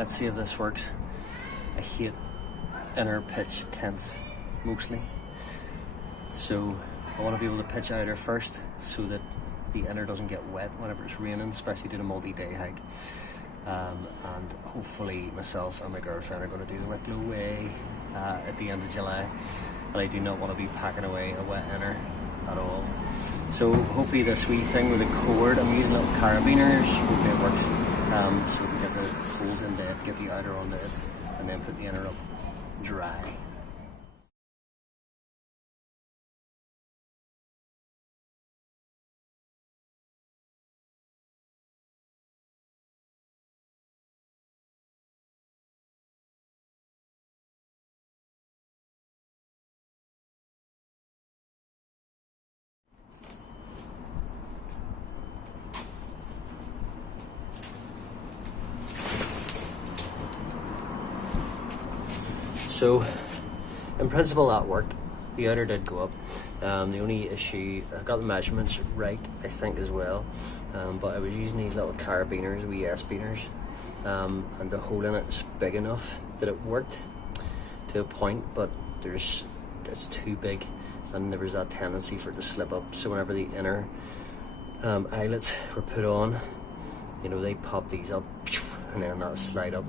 let's see if this works. I hate inner pitch tents mostly, so I want to be able to pitch outer first so that the inner doesn't get wet whenever it's raining, especially doing a multi-day hike. And hopefully myself and my girlfriend are going to do the Wicklow Way at the end of July, but I do not want to be packing away a wet inner at all. So hopefully this wee thing with the cord, I'm using little carabiners, hopefully it works, so we can get the holes in it, get the outer onto it, and then put the inner up dry. So, in principle that worked. The outer did go up. The only issue, I got the measurements right, I think, as well. But I was using these little carabiners, wee S-biners, and the hole in it is big enough that it worked to a point, but it's too big, and there was that tendency for it to slip up. So whenever the inner eyelets were put on, you know, they pop these up, and then that'll slide up.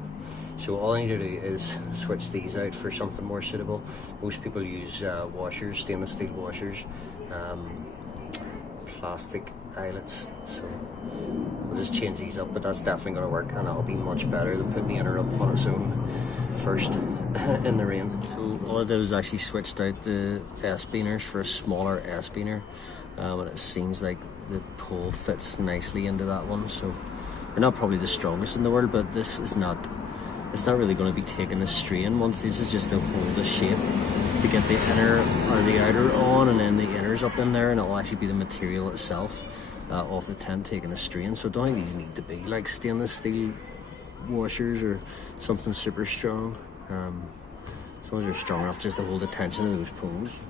So all I need to do is switch these out for something more suitable. Most people use washers, stainless steel washers, plastic eyelets. So we'll just change these up, but that's definitely going to work, and that'll be much better than putting the inner up on its own first in the rain. So all I did was actually switched out the S-biners for a smaller S-biner, and it seems like the pole fits nicely into that one. So we're not probably the strongest in the world, but this is not. It's not really going to be taking a strain. Once this is just to hold the shape to get the inner or the outer on, and then the inner's up in there, and it'll actually be the material itself off the tent taking a strain. So I don't think these need to be like stainless steel washers or something super strong. As long as they're strong enough just to hold the tension of those poles.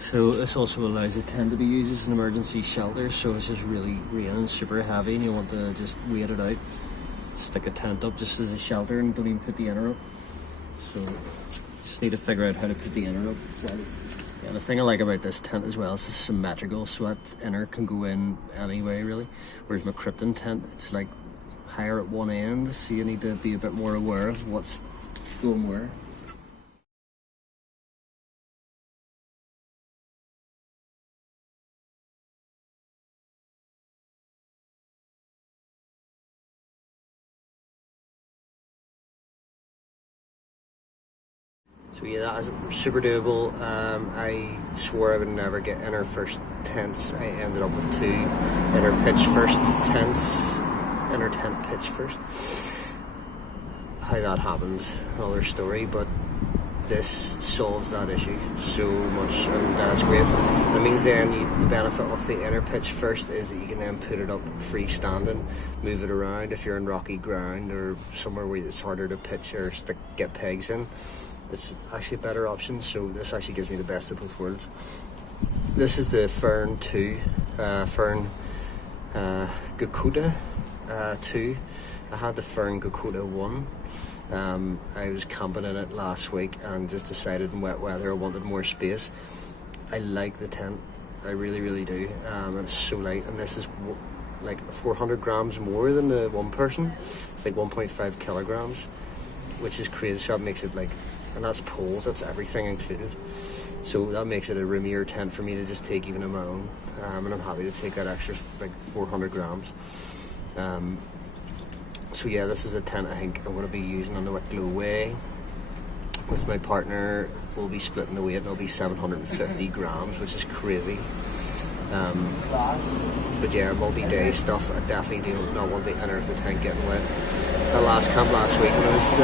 So this also allows the tent to be used as an emergency shelter, so it's just really raining super heavy and you want to just wait it out, stick a tent up just as a shelter and don't even put the inner up. So just need to figure out how to put the inner up. Yeah, the thing I like about this tent as well is it's symmetrical, so that inner can go in anyway really, whereas my Krypton tent, it's like higher at one end, so you need to be a bit more aware of what's going where. So yeah, that is super doable. I swore I would never get inner first tents. I ended up with 2 inner pitch first tents, inner tent pitch first. How that happened, another story, but this solves that issue so much, and that's great. That means then the benefit of the inner pitch first is that you can then put it up freestanding, move it around if you're in rocky ground or somewhere where it's harder to pitch or get pegs in. It's actually a better option, so this actually gives me the best of both worlds. This is the Fern 2, Fern Gökotta 2. I had the Fern Gökotta 1. I was camping in it last week and just decided in wet weather I wanted more space. I like the tent, I really do, and it's so light, and this is like 400 grams more than the one person. It's like 1.5 kilograms, which is crazy, so that makes it like, and that's poles, that's everything included. So that makes it a roomier tent for me to just take even on my own, and I'm happy to take that extra like 400 grams. So yeah, this is a tent I think I'm going to be using on the Wicklow Way. With my partner, we'll be splitting the weight, and it'll be 750 grams, which is crazy. But yeah, multi-day stuff, I definitely do not want the inner of the tent getting wet. The last camp last week when I was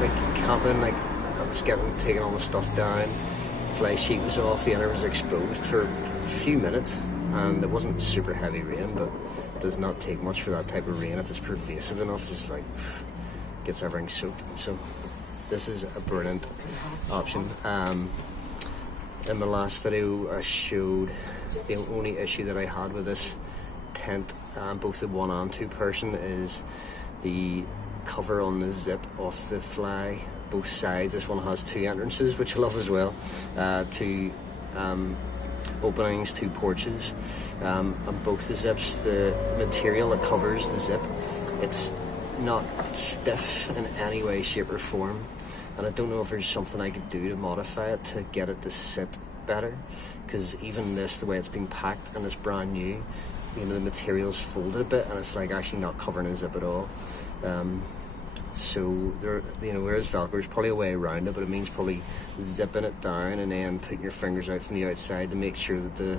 like camping, like I was taking all my stuff down, fly sheet was off, the inner was exposed for a few minutes, and it wasn't super heavy rain, but it does not take much for that type of rain. If it's pervasive enough, it just like gets everything soaked. So this is a brilliant option. In the last video I showed the only issue that I had with this tent, both the 1 and 2 person, is the cover on the zip off the fly, both sides. This one has 2 entrances, which I love as well, 2 openings, 2 porches, and both the zips, the material that covers the zip, it's not stiff in any way, shape or form, and I don't know if there's something I could do to modify it to get it to sit better, because even this, the way it's been packed and it's brand new, you know, the material's folded a bit and it's like actually not covering a zip at all. So there, you know, whereas Velcro, there's probably a way around it, but it means probably zipping it down and then putting your fingers out from the outside to make sure that the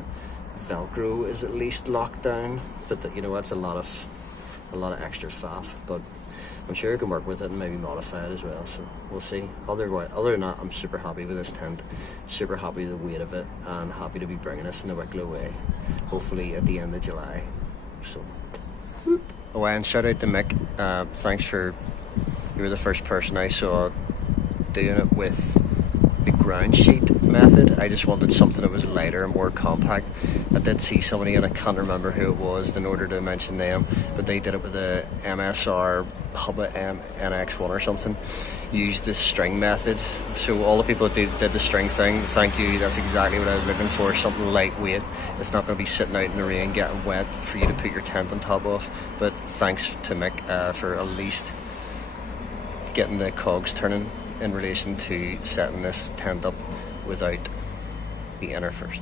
Velcro is at least locked down. But you know, that's a lot of extra faff, but I'm sure I can work with it and maybe modify it as well, so we'll see. Other than that, I'm super happy with this tent, super happy with the weight of it, and happy to be bringing this in the Wicklow way, hopefully at the end of July. So, oh, and shout out to Mick, thanks for, you were the first person I saw doing it with the ground sheet method. I just wanted something that was lighter and more compact. I did see somebody, and I can't remember who it was in order to mention them, but they did it with a MSR Hubba NX1 or something, used the string method. So all the people that did the string thing, thank you, that's exactly what I was looking for, something lightweight. It's not going to be sitting out in the rain getting wet for you to put your tent on top of. But thanks to Mick for at least getting the cogs turning in relation to setting this tent up without the inner first.